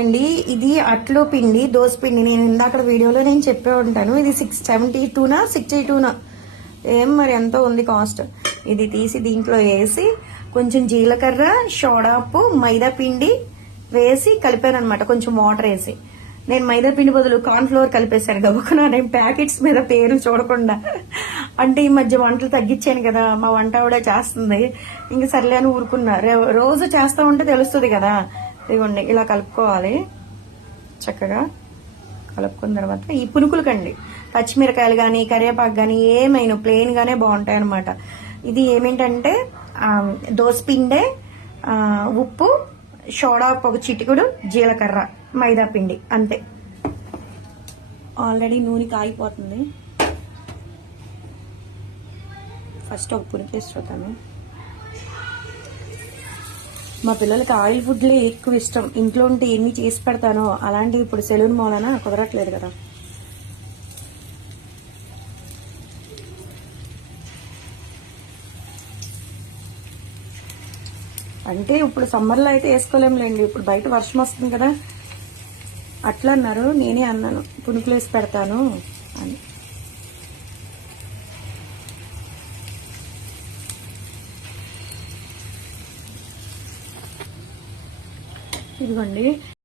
అండి ఇది అట్లు పిండి దోశ పిండి నేను ఇందాక వీడియోలో నేను చెప్పే ఉంటాను. ఇది 672నా 682నా ఏం మరి ఎంతో ఉంది కాస్ట్. ఇది తీసి దీంట్లో వేసి కొంచెం జీలకర్ర సోడాపు మైదా పిండి వేసి కలిపాను అనమాట. కొంచెం వాటర్ వేసి నేను మైదా పిండి బదులు కార్న్ ఫ్లోర్ కలిపేశాను గబుకున్నా. నేను ప్యాకెట్స్ మీద పేరు చూడకుండా అంటే ఈ మధ్య వంటలు తగ్గించాను కదా, మా వంట ఆవిడ చేస్తుంది, ఇంక సర్లే అని ఊరుకున్నా. రోజు చేస్తా ఉంటే తెలుస్తుంది కదా. ఇదిగోండి ఇలా కలుపుకోవాలి. చక్కగా కలుపుకున్న తర్వాత ఈ పునుకులు కండి పచ్చిమిరకాయలు కానీ కరివేపాకు కానీ ఏమైనా ప్లెయిన్ గానే బాగుంటాయి అనమాట. ఇది ఏమేంటంటే దోసపిండే, ఉప్పు, సోడా ఒక చిటికుడు, జీలకర్ర, మైదా పిండి అంతే. ఆల్రెడీ నూనె కాగిపోతుంది. ఫస్ట్ ఒక పునికేసి చూద్దాము. మా పిల్లలకి ఆయిల్ ఫుడ్లే ఎక్కువ ఇష్టం. ఇంట్లో ఉంటే ఎన్ని చేసి పెడతానో అలాంటివి ఇప్పుడు సెలూన్ మూలన కుదరట్లేదు కదా. అంటే ఇప్పుడు సమ్మర్లో అయితే వేసుకోలేంలేండి, ఇప్పుడు బయట వర్షం వస్తుంది కదా. అట్లా అన్నారు, నేనే అన్నాను పునుకులు వేసి పెడతాను అని. ఇదిగోండి